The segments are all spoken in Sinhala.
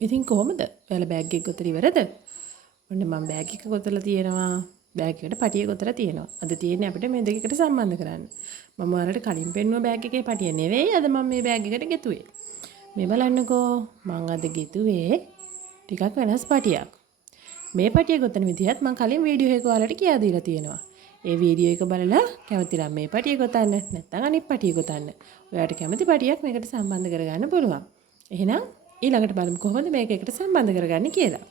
ඉතින් කොහොමද? ඔයාලා බෑග් එක ගොතලා ඉවරද? ඔන්න මම බෑග් එක ගොතලා තියෙනවා. බෑග් එකට පටිය ගොතලා තියෙනවා. අද තියෙන්නේ අපිට මේ දෙකකට සම්බන්ධ කරන්න. මම ඔයාලට කලින් පෙන්නුව බෑග් එකේ පටිය නෙවෙයි අද මම මේ බෑග් එකට ගෙතුවේ. මේ බලන්නකෝ. මම අද ගෙතුවේ ටිකක් වෙනස් පටියක්. මේ පටිය ගොතන විදිහත් මම කලින් වීඩියෝ එක ඔයාලට කියා දීලා තියෙනවා. ඒ වීඩියෝ එක බලලා කැමති නම් මේ පටිය ගොතන්න නැත්නම් අනිත් පටිය ගොතන්න. ඔයාලට කැමති පටියක් මේකට සම්බන්ධ කරගන්න පුළුවන්. එහෙනම් ඊළඟට බලමු කොහොමද මේක එකට සම්බන්ධ කරගන්නේ කියලා.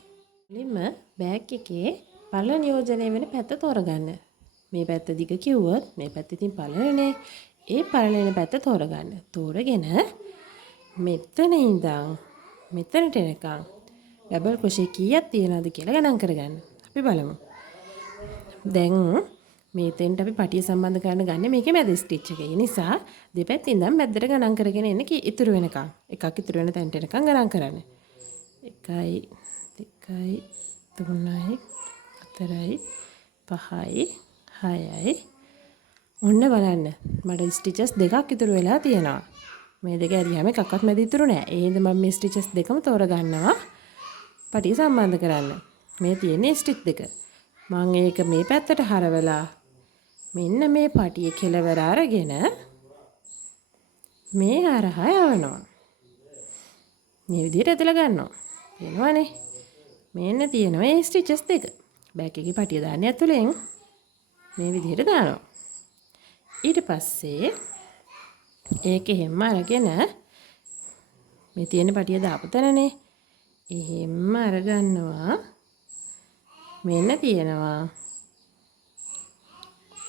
මුලින්ම බෑග් එකේ පළල නියෝජනය වෙන පැත්ත තෝරගන්න. මේ පැත්ත දිග කිව්වොත් මේ පැත්ත ඉතින් පළලනේ. ඒ පළල වෙන පැත්ත තෝරගන්න. තෝරගෙන මෙතන ඉඳන් මෙතනට එනකන් ඩබල් ක්‍රොෂේ කීයක් තියනවද කියලා ගණන් කරගන්න. අපි බලමු. දැන් මේතෙන්ට අපි පටිය සම්බන්ධ කරන්න ගන්නේ මේකේ මැද ස්ටිච් එකේ. ඒ නිසා දෙපැත්තෙන් ඉඳන් මැදට ගණන් කරගෙන එන්න ඉතුරු වෙනකන්. එකක් ඉතුරු වෙන තැනට එනකන් ගණන් කරන්න. 1යි 2යි 3යි 4යි 5යි 6යි ඔන්න බලන්න. මට ස්ටිචස් දෙකක් ඉතුරු වෙලා තියෙනවා. මේ දෙක ඇරියාම එකක්වත් මැද ඉතුරු නැහැ. ඒ හින්දා මම මේ ස්ටිචස් දෙකම තෝරගන්නවා පටිය සම්බන්ධ කරන්න. මේ තියෙන්නේ ස්ටිච් දෙක. මම ඒක මේ පැත්තට හරවලා මෙන්න මේ පටියේ කෙලවර අරගෙන මේ හරහා යවනවා. මේ විදිහට ඇදලා ගන්නවා. පේනවනේ? මෙන්න තියෙනවා මේ ස්ටිචස් දෙක. බෑග් එකේ පටිය දාන්නේ ඇතුලෙන් මේ විදිහට දානවා. ඊට පස්සේ ඒක එහෙම අරගෙන මේ තියෙන පටිය දාපු තැනනේ එහෙම අරගන්නවා. මෙන්න තියෙනවා.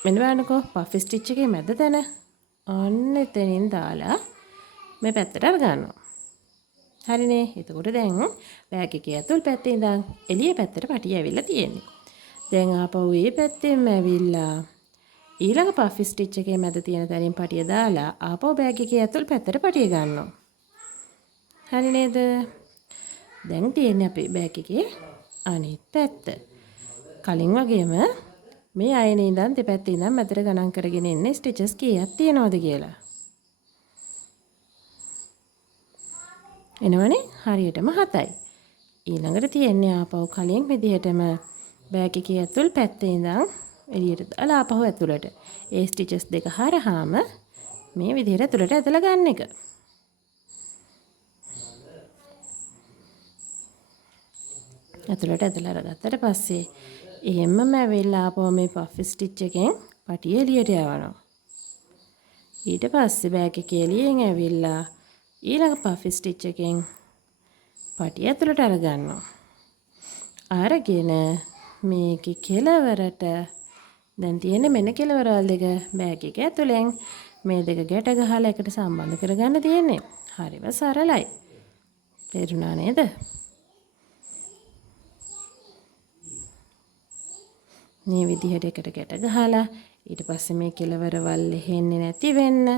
මෙන්න බලන්නකෝ පෆ් ස්ටිච් එකේ මැද තැන. අන්න එතනින් දාලා මේ පැත්තට අරගන්නවා. හරිනේ. එතකොට දැන් බෑග් එකේ ඇතුල් පැත්තේ ඉඳන් එළිය පැත්තට පටිය ඇවිල්ලා තියෙන්නේ. දැන් ආපහු මේ පැත්තෙන්ම ඇවිල්ලා ඊළඟ පෆ් ස්ටිච් එකේ මැද තියෙන තැනින් පටිය දාලා ආපහු බෑග් එකේ ඇතුල් පැත්තට පටිය ගන්නවා. හරි නේද? දැන් තියෙන්නේ අපේ බෑග් එකේ අනිත් පැත්ත. කලින් වගේම මේ අයනේ ඉඳන් දෙපැත්තේ ඉඳන් මැදට ගණන් කරගෙන ඉන්නේ ස්ටිචස් කීයක් තියෙනවද කියලා. එනවනේ හරියටම 7යි. ඊළඟට තියෙන්නේ ආපහු කලින් විදිහටම බෑග් එකේ ඇතුල් පැත්තේ ඉඳන් එළියට දාලා ආපහු ඇතුළට. ඒ ස්ටිචස් දෙක හරහාම මේ විදිහට ඇතුළට ඇදලා ගන්න එක. ඇතුළට ඇදලා අරගත්තට පස්සේ එහෙම්මම ඇවිල්ලා ආපහු මේ පෆ් ස්ටිච් එකෙන් පටිය එළියට යවනවා. ඊට පස්සේ බෑග් එකේ එළියෙන් ඇවිල්ලා ඊළඟ පෆ් ස්ටිච් එකෙන් පටිය ඇතුළට අරගන්නවා. අරගෙන මේකේ කෙලවරට දැන් තියෙන්නේ මෙන්න කෙලවරවල් දෙක බෑග් එක ඇතුලෙන් මේ දෙක ගැට ගහලා එකට සම්බන්ධ කරගන්න තියෙන්නේ. හරිම සරලයි. තේරුණා නේද? මේ විදිහට එකට ගැට ගහලා ඊට පස්සේ මේ කෙලවරවල් ලෙහෙන්නේ නැති වෙන්න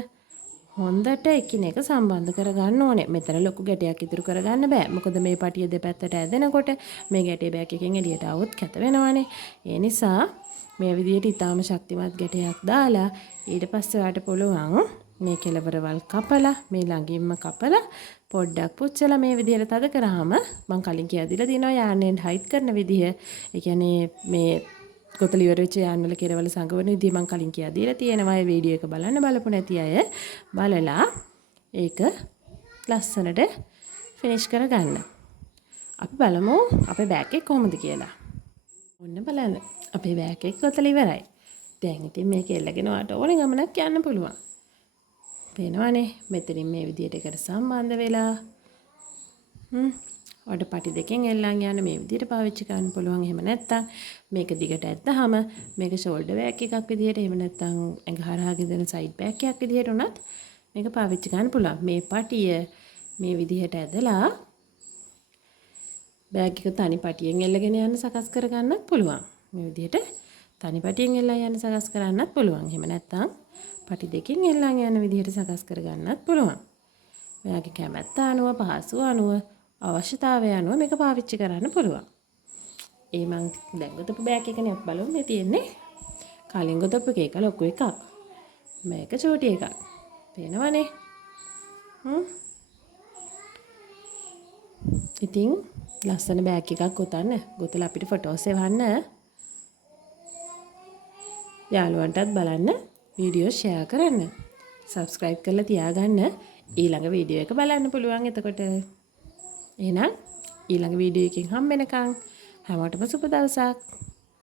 හොඳට එකිනෙක සම්බන්ධ කරගන්න ඕනේ. මෙතන ලොකු ගැටයක් ඉතුරු කරගන්න බෑ. මොකද මේ පටිය දෙපැත්තට ඇදෙනකොට මේ ගැටේ බෑග් එකෙන් එළියට આવොත් කැත වෙනවනේ. ඒ නිසා මේ විදිහට ඊටාම ශක්තිමත් ගැටයක් දාලා ඊට පස්සේ ඔයාලට පුළුවන් මේ කෙලවරවල් කපලා මේ ළඟින්ම කපලා පොඩ්ඩක් පුච්චලා මේ විදිහට තද කරාම මම කලින් කියලා දීලා තියෙනවා යාන්නෙන් හයිට් කරන විදිහ. ඒ කියන්නේ මේ කොතල ඉවර වෙච්ච යාන්වල කෙරවල සංගවන විදිහ මම කලින් කියලා දීලා තියෙනවා. ඒ වීඩියෝ එක බලන්න බලපු නැති අය බලලා ඒක ලස්සනට ෆිනිෂ් කරගන්න. අපි බලමු අපේ බෑග් එක කොහොමද කියලා. ඔන්න බලන්න. අපේ බෑග් එක කොතල ඉවරයි. දැන් ඉතින් මේක එල්ලගෙන වාට ඕනේ ගමනක් යන්න පුළුවන්. පේනවනේ මෙතනින් මේ විදිහට එකට සම්බන්ධ වෙලා ඔඩ පටි දෙකෙන් එල්ලන් යන මේ විදිහට පාවිච්චි කරන්න පුළුවන්. එහෙම නැත්නම් මේක දිගට ඇද්දාම මේක ෂෝල්ඩර් බෑග් එකක් විදිහට එහෙම නැත්නම් ඇඟ හරහා ගෙදෙන සයිඩ් බෑග් එකක් විදිහට උනත් මේක පාවිච්චි කරන්න පුළුවන්. මේ පටිය මේ විදිහට ඇදලා බෑග් එක තනි පටියෙන් එල්ලගෙන යන්න සකස් කරගන්නත් පුළුවන්. මේ විදිහට තනි පටියෙන් එල්ලන් යන්න සකස් කරන්නත් පුළුවන්. එහෙම නැත්නම් පටි දෙකෙන් එල්ලන් යන විදිහට සකස් කරගන්නත් පුළුවන්. ඔයාගේ කැමැත්ත අනුව පහසුව අනුව අවශ්‍යතාවය අනුව මේක පාවිච්චි කරන්න පුළුවන්. ඒ මං දැන් ගොතපු බෑග් එකනේ අපි බලමු මේ තියෙන්නේ. කලින් ගොතපු එක ලොකු එකක්. මේක චූටි එකක්. පේනවනේ? ඉතින් ලස්සන බෑග් එකක් ගොතන්න. ගොතලා අපිට ෆොටෝස් එවන්න. යාළුවන්ටත් බලන්න වීඩියෝ ෂෙයා කරන්න. සබ්ස්ක්‍රයිබ් කරලා තියාගන්න. ඊළඟ වීඩියෝ එක බලන්න පුළුවන් එතකොට. එහෙනම් ඊළඟ වීඩියෝ එකකින් හම්බ වෙනකන් හැමෝටම සුබ දවසක්.